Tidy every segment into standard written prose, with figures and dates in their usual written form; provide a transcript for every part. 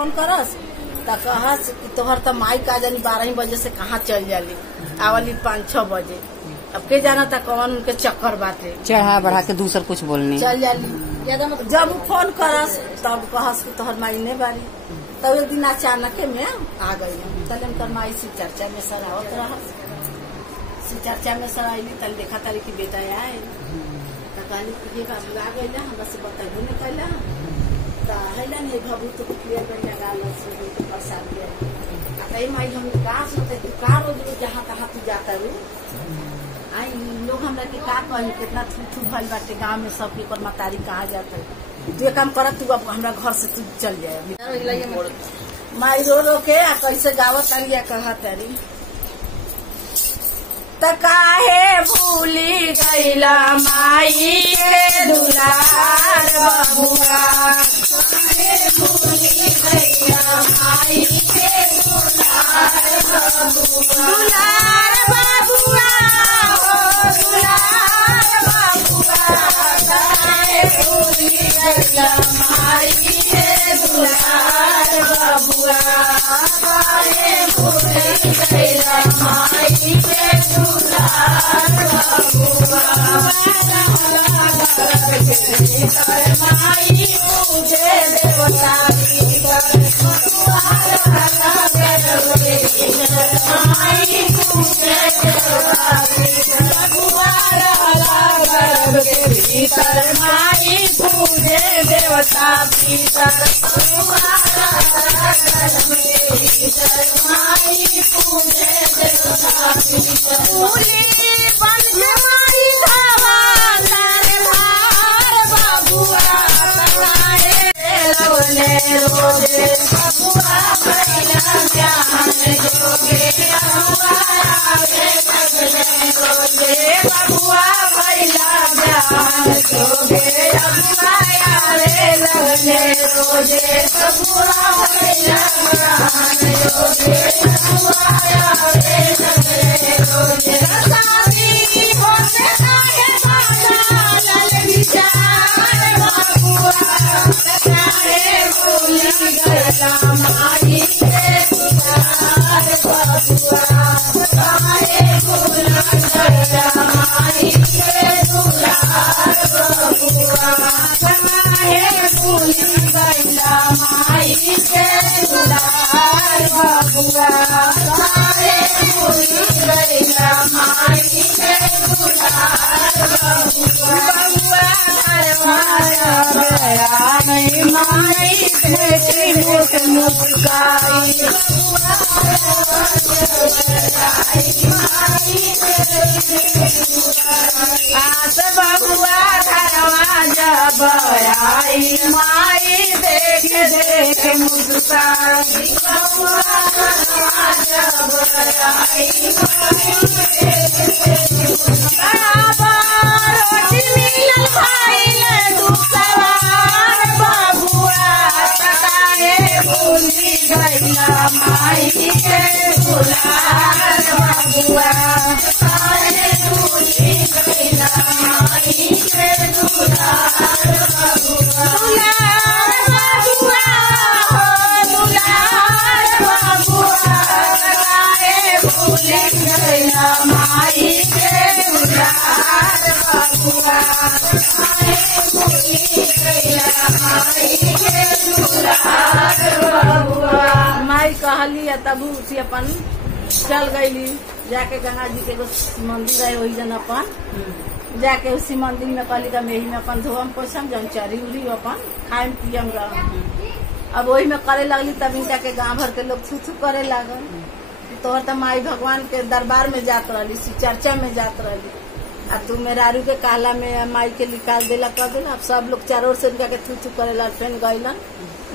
Phone करस तो कहस कि तोहर तो माई का जानी 12 बजे से कहाँ चल जाली आवली 5-6 बजे। अब के जाना था कौन उनके चक्कर बाटे चढ़ा बढ़ा के दूसर कुछ बोलनी चल जाली। जब फोन करस तब कहस कि तोहर माई ने बारी। तब एक दिन अचानक में आ गई तल उनकर माई शिव चर्चा में सर आवत रहा। शिव चर्चा में सर आईली तल देखा तारी की बेटा आए तो कहली ये बाबू आ गई हमरा से बतैबो नहीं कैला हैला नहीं भबू तो क्लियर कर लगा प्रसाद के माई हम कहा सोचे तू का रोज जहाँ तहाँ तू जाता रू आई लोग हमरा के का कही कितना थू भल बाटे गाँव में सब के मतारी कहाँ जाता तू एक काम कर तू अब हमरा घर से तू चल जाए। माई रो रो के कैसे गावत तारी कहा तारी त काहे भूली गईला माई के दुलार बबुआ काहे भूली गईला माई के दुलार बबुआ दुलार बबुआ हो दुलार बबुआ काहे भूली गईला माई के दुलार बबुआ काहे भूली गईला माई के माई मुझे देवता माई पूजे देवता भीतर माई पूजे देवता रोजे बबुआ भैया ज्ञान जोगे रोजे बबुआ भैया ज्ञान जोगे लगने रोजे बबुआ भैया ज्ञान जोगे रोजे माई के दुलार बबुआ काहे भूल गईला माई के दुलार बबुआ काहे भूल गईला माई के दुलार बबुआ काहे भूल गईला माई के दुलार बबुआ घरवाया गया नहीं माई मुख मुस्काई आस बबुआ घरवा जब आई माई देख देख मुस्काई बबुआ घरवा जब आई रोटी मिलल खाइल दूसवार बबुआ भूली गईला माई के दुलार बबुआ काहे भूली गईला माई के दुलार बबुआ दुलार बबुआ हो दुलार बबुआ काहे भूली गईला माई के दुलार बबुआ काहे भूली गईला माई के दुलार माई कहली तब उसी अपन चल गईली जाके गंगा जी के मंदिर है वही जन अपन जाके उसी मंदिर में कहली का मेही में अपन धोम पोछम जन चरी उरी अपन खाएम पियम अब वही में करे लगली तब इनका के गाँव भर के लोग थू करे लागल तोहर तो माई भगवान के दरबार में जात रही चर्चा में जात रही आ तू मेहरारू के काला में माई के निकाल देला कर देला। अब सब लोग चारों से उनका के थू करे ला फेन गईलन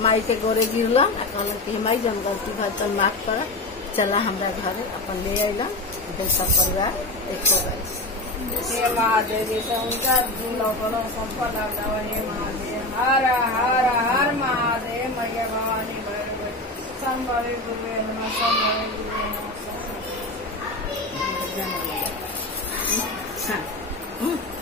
माई के गोरे गिरलन आ कहलन कि माई जन गलती भल तो माफ कर चला हमरा घरे अपन ले अलन सब परिवार एक हो गए। महादेवी हर हर हर महादेव मैया भवानी संभवे गुरुवे नमः संभवे गुरुवे नमः।